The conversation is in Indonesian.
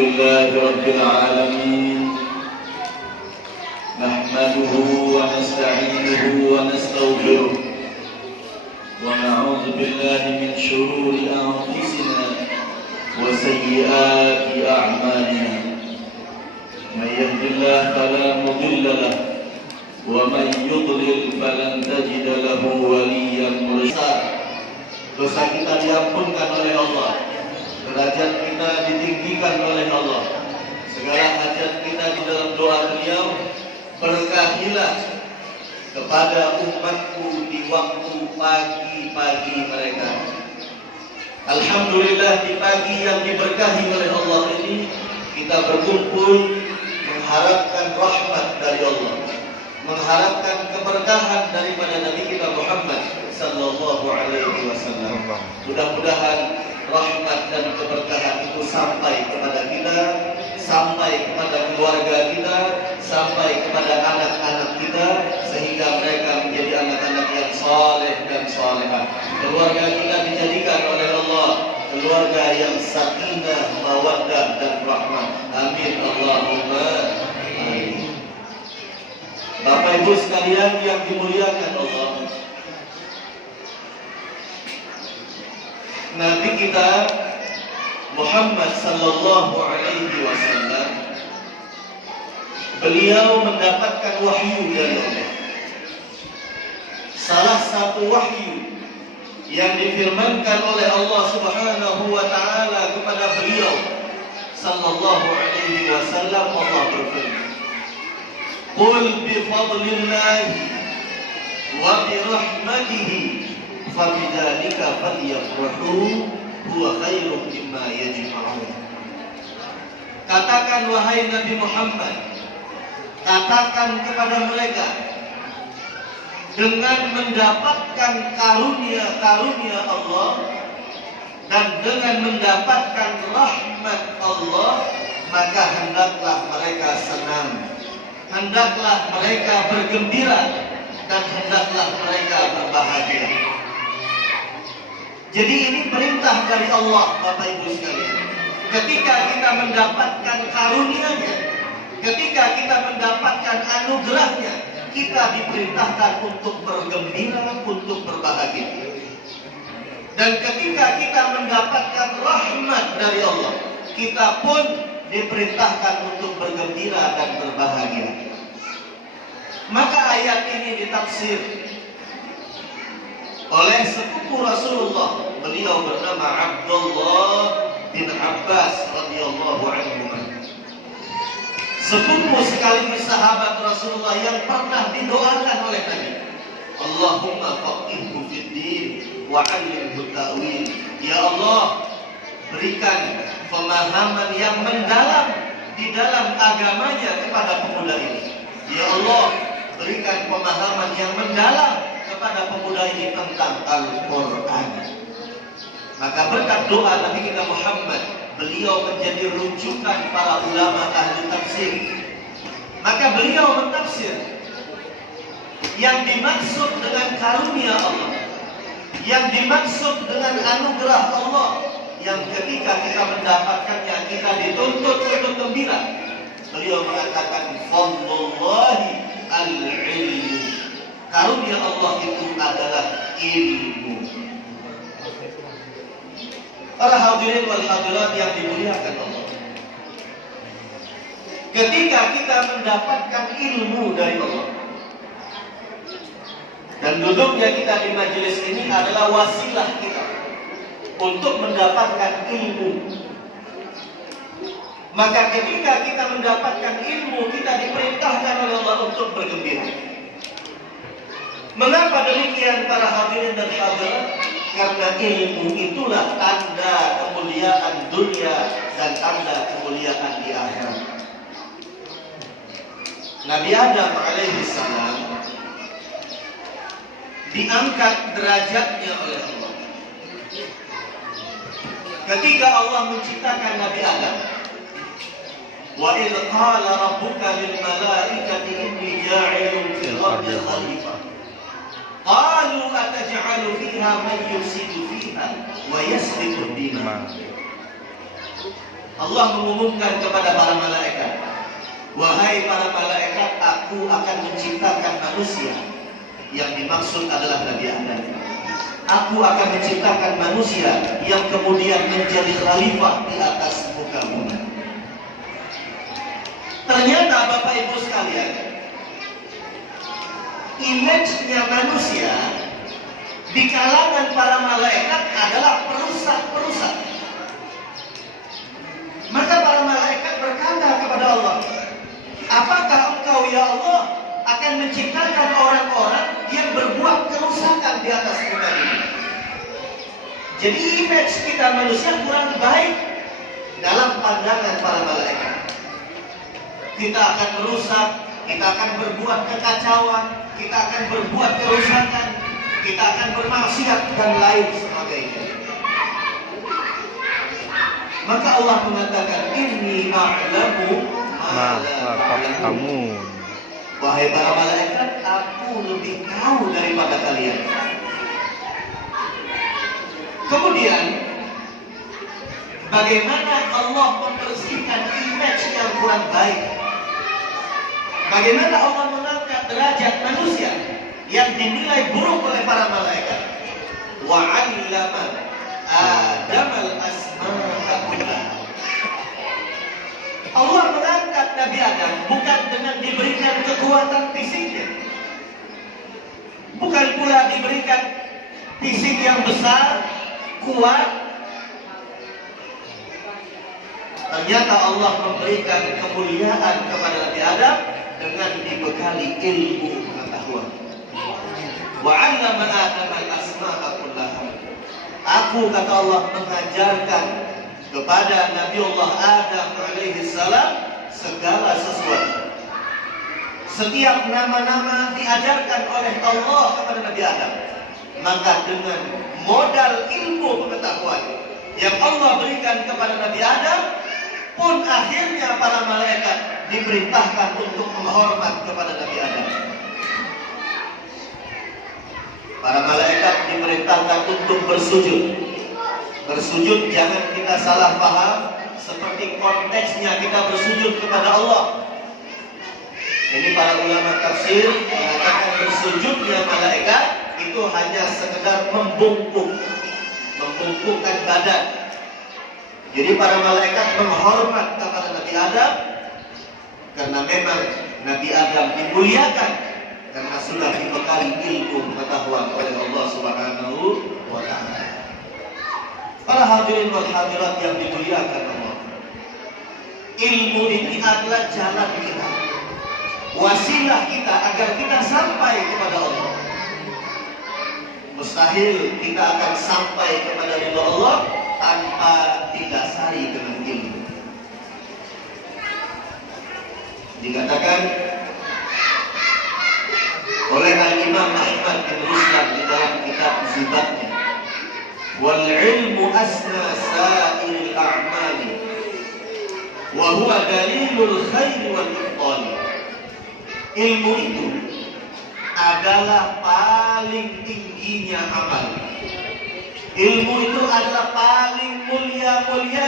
لله رب العالمين نحمده ونستعينه ونستغفره ونعوذ بالله من شرور أنفسنا وسيئات أعمالنا من يهد الله فلا مضل له ومن يضلل فلن تجد له وليا مرشدا. Dosa kita diampunkan oleh Allah, derajat kita ditinggikan oleh Allah, segala hajat kita di dalam doa beliau. Berkahilah kepada umatku di waktu pagi-pagi mereka. Alhamdulillah, di pagi yang diberkahi oleh Allah ini kita berkumpul mengharapkan rahmat dari Allah, mengharapkan keberkahan daripada Nabi kita Muhammad sallallahu alaihi wasallam. Mudah-mudahan rahmat dan keberkahan itu sampai kepada kita, sampai kepada keluarga kita, sampai kepada anak-anak kita, sehingga mereka menjadi anak-anak yang saleh dan salehah. Keluarga kita dijadikan oleh Allah keluarga yang sakinah, mawaddah dan rahmah. Amin Allahumma amin. Bapak Ibu sekalian yang dimuliakan Allah, Nabi kita Muhammad sallallahu alaihi wasallam, beliau mendapatkan wahyu dari Allah. Salah satu wahyu yang difirmankan oleh Allah Subhanahu wa taala kepada beliau sallallahu alaihi wasallam, Allah berfirman, "Qul bi fadlillahi wa bi rahmatihi fabidzalika falyafrahu huwa khairum mimma yajma'un." Katakan wahai Nabi Muhammad, katakan kepada mereka, dengan mendapatkan karunia-karunia Allah dan dengan mendapatkan rahmat Allah, maka hendaklah mereka senang, hendaklah mereka bergembira, dan hendaklah mereka berbahagia. Jadi ini perintah dari Allah, Bapak Ibu sekalian. Ketika kita mendapatkan karunia-Nya, ketika kita mendapatkan anugerahnya, kita diperintahkan untuk bergembira, untuk berbahagia. Dan ketika kita mendapatkan rahmat dari Allah, kita pun diperintahkan untuk bergembira dan berbahagia. Maka ayat ini ditafsir oleh sepupu Rasulullah, beliau bernama Abdullah bin Abbas radhiyallahu anhu. Sepupu sekaligus sahabat Rasulullah yang pernah didoakan oleh Nabi, Allahumma faqihhu fid-din wa 'allimhu ta'wil. Ya Allah, berikan pemahaman yang mendalam di dalam agamanya kepada pemuda ini. Ya Allah, berikan pemahaman yang mendalam kepada pemuda ini tentang Al-Quran. Maka berkat doa Nabi kita Muhammad, beliau menjadi rujukan para ulama ahli tafsir. Maka beliau mentafsir yang dimaksud dengan karunia Allah, yang dimaksud dengan anugerah Allah, yang ketika kita mendapatkannya kita dituntut untuk gembira. Beliau mengatakan fadlullahi al-ilmu. Karunia Allah itu adalah ilmu. Para hadirin wal hadirat yang dimuliakan Allah, ketika kita mendapatkan ilmu dari Allah, dan duduknya kita di majelis ini adalah wasilah kita untuk mendapatkan ilmu, maka ketika kita mendapatkan ilmu, kita diperintahkan oleh Allah untuk bergembira. Mengapa demikian para hadirin dan hadirat? Karena ilmu itulah tanda kemuliaan dunia dan tanda kemuliaan di akhirat. Nabi Adam alaihissalam diangkat derajatnya oleh Allah. Ketika Allah menciptakan Nabi Adam, wa idh qala rabbuka lil malaikati inni ja'ilun fil ardi khalifah. Qalu ataj'alu fiha man yufsidu fiha wa yasfiku ad-dima. Allah mengumumkan kepada para malaikat, wahai para malaikat, aku akan menciptakan manusia. Yang dimaksud adalah Nabi Adam. Aku akan menciptakan manusia yang kemudian menjadi khalifah di atas muka bumi. Ternyata Bapak Ibu sekalian, image-nya manusia di kalangan para malaikat adalah perusak-perusak. Maka para malaikat berkata kepada Allah, apakah engkau ya Allah akan menciptakan orang-orang yang berbuat kerusakan di atas muka bumi? Jadi image kita manusia kurang baik dalam pandangan para malaikat. Kita akan merusak, kita akan berbuat kekacauan, kita akan berbuat kerusakan, kita akan bermaksiat dan lain sebagainya. Maka Allah mengatakan, inni a'lamu ma la ta'lamun. Wahai para malaikat, aku lebih tahu daripada kalian. Kemudian, bagaimana Allah membersihkan image yang kurang baik? Bagaimana Allah mengangkat derajat manusia yang dinilai buruk oleh para malaikat? Wa 'allama Adam al-asma'a kullaha. Allah mengangkat Nabi Adam bukan dengan diberikan kekuatan fisiknya, bukan pula diberikan fisik yang besar, kuat. Ternyata Allah memberikan kemuliaan kepada Nabi Adam dengan dibekali ilmu pengetahuan. Wa 'allama Adam al-asma'a kullaha. Aku, kata Allah, mengajarkan kepada Nabiullah Adam alaihi salam segala sesuatu. Setiap nama-nama diajarkan oleh Allah kepada Nabi Adam. Maka dengan modal ilmu pengetahuan yang Allah berikan kepada Nabi Adam pun akhirnya para malaikat diperintahkan untuk menghormat kepada Nabi Adam. Para malaikat diperintahkan untuk bersujud. Bersujud jangan kita salah paham seperti konteksnya kita bersujud kepada Allah. Ini para ulama tafsir mengatakan bersujudnya malaikat itu hanya sekedar membungkukkan badan. Jadi para malaikat menghormat kepada Nabi Adam karena memang Nabi Adam dimuliakan karena sudah dibekali ilmu pengetahuan oleh Allah Subhanahu wa ta'ala. Para hadirin wal hadirat yang dimuliakan Allah, ilmu ini adalah jalan kita, wasilah kita agar kita sampai kepada Allah. Mustahil kita akan sampai kepada ridha Allah tanpa didasari dengan ilmu. Dikatakan oleh Al-Imam Ahmad bin Ruslan di dalam kitab Zubatnya, wal ilmu asna sa'iril a'mali wa huwa dalilul khair wal ibtal. Ilmu itu adalah paling tingginya amal. Ilmu itu adalah paling mulia